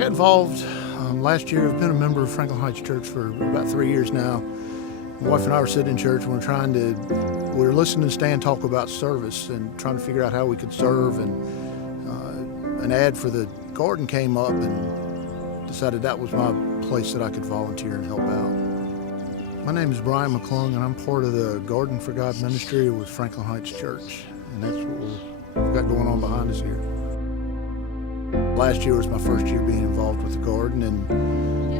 got involved last year. I've been a member of Franklin Heights Church for about 3 years now. My wife and I were sitting in church and we were listening to Stan talk about service and trying to figure out how we could serve, and an ad for the garden came up and decided that was my place that I could volunteer and help out. My name is Brian McClung, and I'm part of the Garden for God ministry with Franklin Heights Church, and that's what we've got going on behind us here. Last year was my first year being involved with the garden, and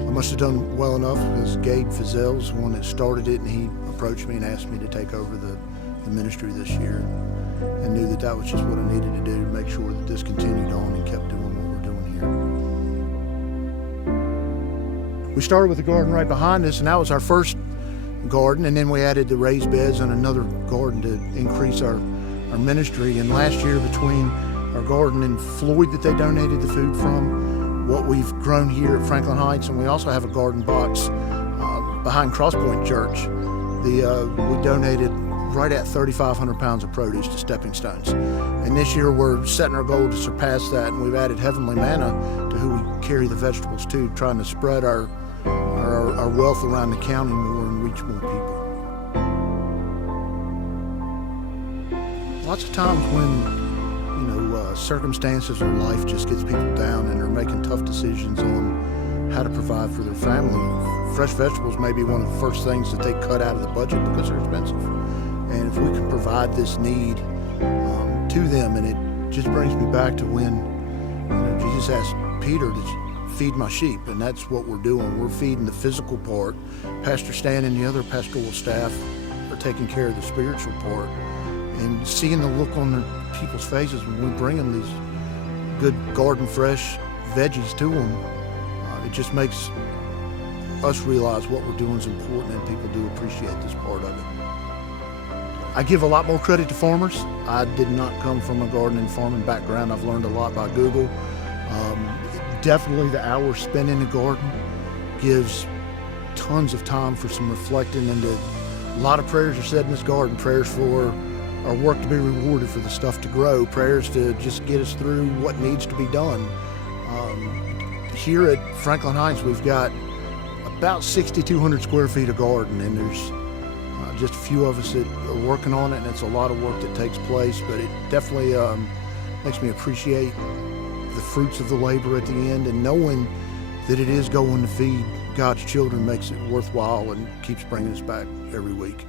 I must have done well enough because Gabe Fizel's the one that started it, and he approached me and asked me to take over the ministry this year, and knew that was just what I needed to do to make sure that this continued on and kept doing what we're doing here. We started with the garden right behind us, and that was our first garden, and then we added the raised beds and another garden to increase our ministry. And last year, between our garden and Floyd that they donated the food from, what we've grown here at Franklin Heights, and we also have a garden box behind Crosspoint Church. We donated right at 3,500 pounds of produce to Stepping Stones. And this year we're setting our goal to surpass that, and we've added Heavenly Manna to who we carry the vegetables to, trying to spread our wealth around the county more and reach more people. Lots of times when circumstances or life just gets people down and they're making tough decisions on how to provide for their family, fresh vegetables may be one of the first things that they cut out of the budget because they're expensive. And if we can provide this need to them, and it just brings me back to when Jesus asked Peter to feed my sheep, and that's what we're doing. We're feeding the physical part. Pastor Stan and the other pastoral staff are taking care of the spiritual part. And seeing the look on people's faces when we bring them these good garden fresh veggies to them, it just makes us realize what we're doing is important, and people do appreciate this part of it. I give a lot more credit to farmers. I did not come from a gardening and farming background. I've learned a lot by Google. Definitely the hours spent in the garden gives tons of time for some reflecting, and a lot of prayers are said in this garden. Prayers for our work to be rewarded, for the stuff to grow, prayers to just get us through what needs to be done. Here at Franklin Heights, we've got about 6,200 square feet of garden, and there's just a few of us that are working on it, and it's a lot of work that takes place, but it definitely makes me appreciate the fruits of the labor at the end, and knowing that it is going to feed God's children makes it worthwhile and keeps bringing us back every week.